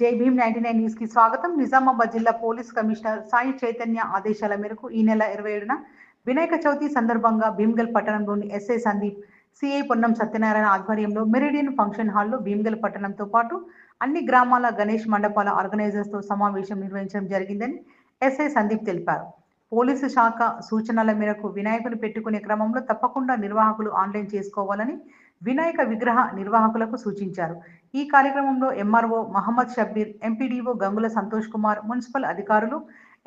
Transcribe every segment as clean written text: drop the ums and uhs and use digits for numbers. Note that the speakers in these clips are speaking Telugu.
జై భీమ్ 99 న్యూస్ కి స్వాగతం. నిజామాబాద్ జిల్లా పోలీస్ కమిషనర్ సాయి చైతన్య ఆదేశాల మేరకు ఈ నెల 27న వినాయక చవితి సందర్భంగా భీమ్గల్ పట్టణంలోని ఎస్ఐ సందీప్, సిఐ పొన్నం సత్యనారాయణ ఆధ్వర్యంలో మెరిడియన్ ఫంక్షన్ హాల్లో భీమ్గల్ పట్టణంతో పాటు అన్ని గ్రామాల గణేష్ మండపాల ఆర్గనైజర్స్ తో సమావేశం నిర్వహించడం జరిగిందని ఎస్ఐ సందీప్ తెలిపారు. పోలీసు శాఖ సూచనల మేరకు వినాయకుని పెట్టుకునే క్రమంలో తప్పకుండా నిర్వాహకులు ఆన్లైన్ చేసుకోవాలని వినాయక విగ్రహ నిర్వాహకులకు సూచించారు. ఈ కార్యక్రమంలో MRO Mohammed Shabbir, MPDO Gangula Santosh Kumar, municipal అధికారులు,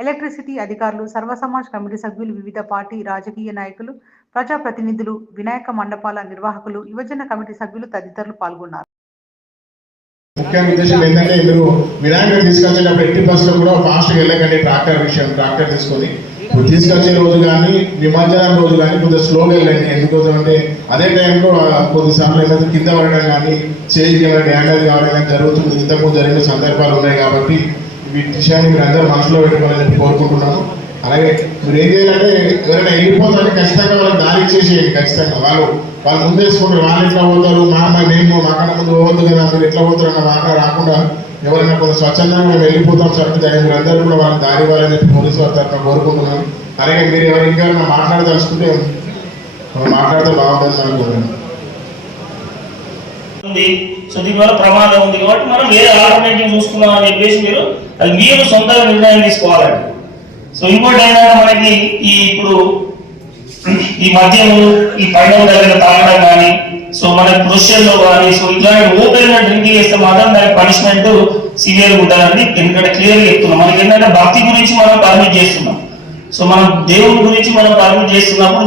ఎలక్ట్రిసిటీ అధికారులు, సర్వసమాజ్ కమిటీ సభ్యులు, వివిధ పార్టీ రాజకీయ నాయకులు, ప్రజాప్రతినిధులు, వినాయక మండపాల నిర్వాహకులు, యువజన కమిటీ సభ్యులు తదితరులు పాల్గొన్నారు. ముఖ్య ఉద్దేశం ఏంటంటే ఇందులో వినాయకుడు తీసుకొచ్చేటప్పుడు ఎట్టి బస్సులో కూడా ఫాస్ట్గా వెళ్ళకండి. ట్రాక్టర్ తీసుకొని తీసుకొచ్చే రోజు కానీ నిమజ్జనం రోజు కానీ కొద్దిగా స్లోగా వెళ్ళండి. ఎందుకోసం అంటే అదే టైంలో కొద్దిసార్లు ఏదైతే కింద పడడం కానీ చేయికి ఏమైనా డ్యామేజ్ కావడం కానీ జరుగుతుంది. ఇంతకుముందు జరిగిన సందర్భాలు ఉన్నాయి కాబట్టి వీటి విషయాన్ని మీరు అందరూ మనసులో పెట్టుకోవాలని చెప్పి కోరుకుంటున్నాను. అలాగే మీరు ఏం చేయాలంటే ఎవరైనా వెళ్ళిపోతారంటే ఖచ్చితంగా వాళ్ళకి దారి ఇచ్చేసేయండి. ఖచ్చితంగా వాళ్ళు ముందేసుకుంటారు. వాళ్ళు ఎట్లా పోతారు, మేము మాకన్నా ముందు పోవద్దు కదా, మీరు ఎట్లా పోతారు అన్న మాట రాకుండా ఎవరైనా కొంచెం స్వచ్ఛందంగా మేము వెళ్ళిపోతాం సార్, మీరు అందరూ కూడా వాళ్ళని దారి ఇవ్వాలని చెప్పి పోలీసు వారి తరఫున కోరుకుంటున్నాను. అలాగే మీరు ఎవరు ఇంకెవరైనా మాట్లాడదలుచుకుంటే మాట్లాడితే బాగుంటుంది అనుకుంటున్నాను. సో దీనివల్ల ప్రమాదం ఉంది కాబట్టి మనం వేరే ఆల్టర్నేటివ్ చూసుకున్నాం అని చెప్పేసి మీరు సొంతంగా నిర్ణయం తీసుకోవాలండి. సో ఇంకోటి ఏంటంటే మనకి ఇప్పుడు ఈ మద్యము, ఈ పైన దగ్గర తాగడం కానీ, సో మనకి ప్రొసెషన్లో కానీ, సో ఇట్లాంటి ఓపెన్ గా డ్రింకింగ్ చేస్తే మాత్రం దానికి పనిష్మెంట్ సివియర్ ఉంటుందండి. ఎందుకంటే క్లియర్గా చెప్తున్నాం, మనకి ఏంటంటే భక్తి గురించి మనం పర్మిట్ చేస్తున్నాం. సో మనం దేవుడి గురించి మనం పర్మిట్ చేస్తున్నప్పుడు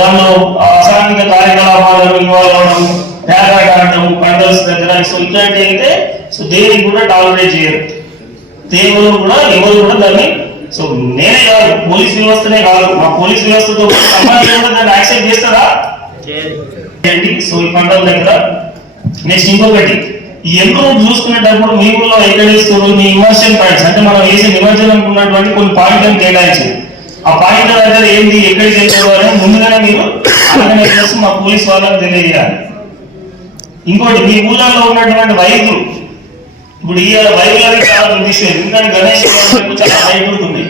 దానిలో అసాంఘిక కార్యకలాపాలను ఇన్వాల్వ్ అవ్వడం, ర్యాగాట్ ఆడటం పండల్స్ దగ్గర, సో ఇట్లాంటివి అయితే సో దేవుడికి కూడా టాలరేట్ చేయరు. దేవుడు కూడా ఎవరు కూడా దాన్ని, సో నేనే కాదు పోలీస్ వ్యవస్థనే కాదు, మా పోలీస్ వ్యవస్థతో సమాజం కూడా దాన్ని యాక్సెప్ట్ చేస్తారా? సో ఈ పండుగల దగ్గర నెక్స్ట్ ఇంకొకటి, ఈ ఎంప్రూవ్ చూసుకునేటప్పుడు మీ ఊళ్ళో ఎక్కడ వేస్తారు మీ ఇమర్షన్ పాయింట్స్, అంటే మనం వేసే నిమజ్జనం ఉన్నటువంటి కొన్ని పాయింట్లను కేటాయించారు. ఆ పాయింట్ల దగ్గర ఏంటి, ఎక్కడికి వెళ్తారు అని ముందుగానే మీరు ఆర్గనైజర్స్ మా పోలీస్ వాళ్ళకి తెలియజేయాలి. ఇంకోటి, మీ ఊళ్ళలో ఉన్నటువంటి వైద్యులు, ఇప్పుడు ఈ వైద్యులకి చాలా చూపిస్తుంది. ఎందుకంటే గణేష్ చాలా భయపడుతుంది.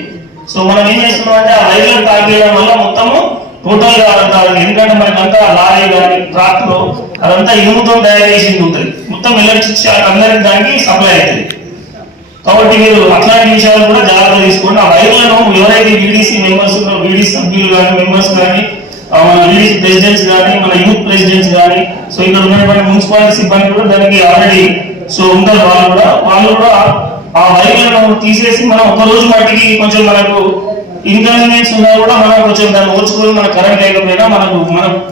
సో మనం ఏం చేస్తున్నాం అంటే ఆ వైద్యులను తాగేయడం వల్ల మొత్తము టోటల్ గా ఎందుకంటే మనకంతా లారీ కానీ ట్రాక్టర్ అదంతా ఇనుముతో తయారు చేసింది ఉంటుంది. మొత్తం ఎలక్ట్రిక్ షాక్ అందరికి దానికి సప్లై అవుతుంది. కాబట్టి మీరు అట్లాంటి విషయాలు కూడా జాగ్రత్త తీసుకోండి. ఆ వైద్యులను ఎవరైతే వీడీసీ మెంబర్స్ ఉన్నారో, వీడీసీ సభ్యులు కానీ, మెంబర్స్ కానీ, వీడీసీ ప్రెసిడెంట్స్ కానీ, మన యూత్ ప్రెసిడెంట్స్ కానీ, సో ఇక్కడ ఉన్నటువంటి మున్సిపాలిటీ సిబ్బంది కూడా దానికి ఆల్రెడీ సో ఉంటారు. వాళ్ళు కూడా ఆ వైద్యులను తీసేసి మనం ఒక రోజు మట్టికి కొంచెం మనకు ఇన్కన్వీనియన్స్ ఉన్నా కూడా మనం కొంచెం దాన్ని ఓర్చుకొని మన కరెంట్ లేకపోయినా మన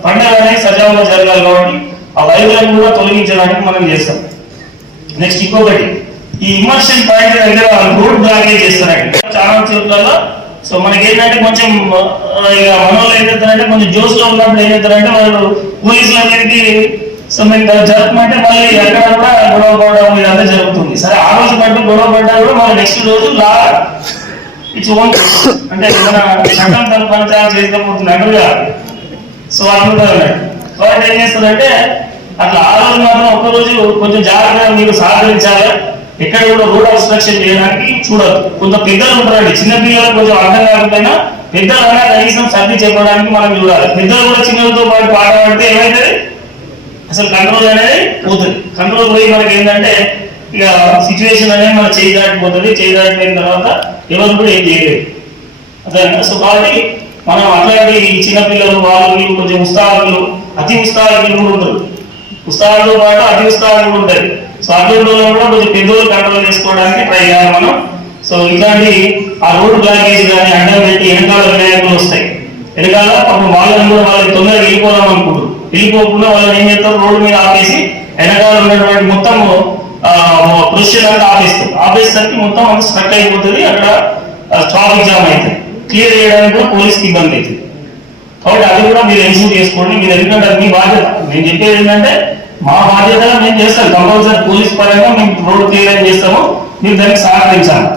పండుగ అనేది సజావుగా జరగాలి కాబట్టి ఆ వైద్యులను కూడా తొలగించడానికి మనం చేస్తాం. నెక్స్ట్ ఇంకొకటి, ఈ ఇమర్షన్ పాయింట్ దగ్గర రోడ్ బ్లాకేజ్ చేస్తారండి చాలా చోట్లలో. సో మనకి ఏంటంటే కొంచెం ఇక మనలో ఏం చేస్తారంటే కొంచెం జోస్ లో ఉన్నప్పుడు ఏం చేస్తారంటే వాళ్ళు పోలీసుల దగ్గరికి సో మేము జరుపుకుంటే మళ్ళీ ఎక్కడ కూడా గొడవ పడడం ఇదంతా జరుగుతుంది. సరే ఆ రోజు బట్టి గొడవ పడ్డా కూడా మళ్ళీ నెక్స్ట్ రోజు ఇట్స్ ఓన్, అంటే మన చట్టం తను పంచాయతీ చేయకపోతుంది అంటుగా. సో అట్లా కాబట్టి ఏం చేస్తుందంటే అట్లా ఆ రోజు మాత్రం ఒక్కరోజు కొంచెం జాగ్రత్తగా మీరు సహకరించాలి. ఎక్కడ కూడా రోడ్ అబ్స్ట్రక్షన్ చేయడానికి చూడదు. కొంత పెద్దలు ఉంటారండి, చిన్న పిల్లలు కొంచెం అర్థం కాకపోయినా పెద్దలైనా కనీసం సర్ది చెప్పడానికి మనం చూడాలి. పెద్దలు కూడా చిన్నలతో పాటు పాట పాడితే ఏమైతుంది, అసలు కంట్రోల్ అనేది పోతుంది. కంట్రోల్ పోయి మనకి ఏంటంటే ఇక సిచ్యువేషన్ అనేది మన చేయి దాటిపోతుంది. చేయి దాటిపోయిన తర్వాత ఎవరు కూడా ఏం చేయలేదు అదే. సో కాబట్టి మనం అట్లాంటి చిన్నపిల్లలు వాళ్ళు కొంచెం ఉత్సాహకులు, అతి ఉత్సాహకులు కూడా ఉంటారు. ఉత్సాహంతో పాటు అతి ఉత్సాహాలు కూడా ఉంటాయి. సో అటువంటి కూడా కొంచెం పెద్దలు కంట్రోల్ చేసుకోవడానికి ట్రై చేయాలి మనం. సో ఇట్లాంటి ఆ రోడ్డు బ్లాకేజ్ కానీ అడ్డం పెట్టి వెనకాల వినాయకులు వస్తాయి. వెనకాల పాపం వాళ్ళని కూడా వాళ్ళకి తొందరగా వెళ్ళిపోదాం అనుకుంటారు. వెళ్ళిపోకుండా వాళ్ళని ఏం చేస్తారు, రోడ్డు మీద ఆపేసి వెనకాల ఉన్నటువంటి మొత్తం ప్రొసెషన్ అంతా ఆపేస్తారు. ఆపేసరికి మొత్తం అంతా స్ట్రక్ అయిపోతుంది. అక్కడ ట్రాఫిక్ జామ్ అవుతుంది. క్లియర్ చేయడానికి కూడా పోలీస్కి ఇబ్బంది అవుతుంది. కాబట్టి అది కూడా మీరు ఎన్షూర్ చేసుకోండి. మీరు ఎందుకంటే అది మీ బాధ్యత. నేను చెప్పేది ఏంటంటే మా బాధ్యతగా మేము చేస్తాం. కంపల్సరీ పోలీస్ పరంగా మేము రోడ్డు క్లియర్ చేస్తాము. మీరు దానికి సహకరించాలి.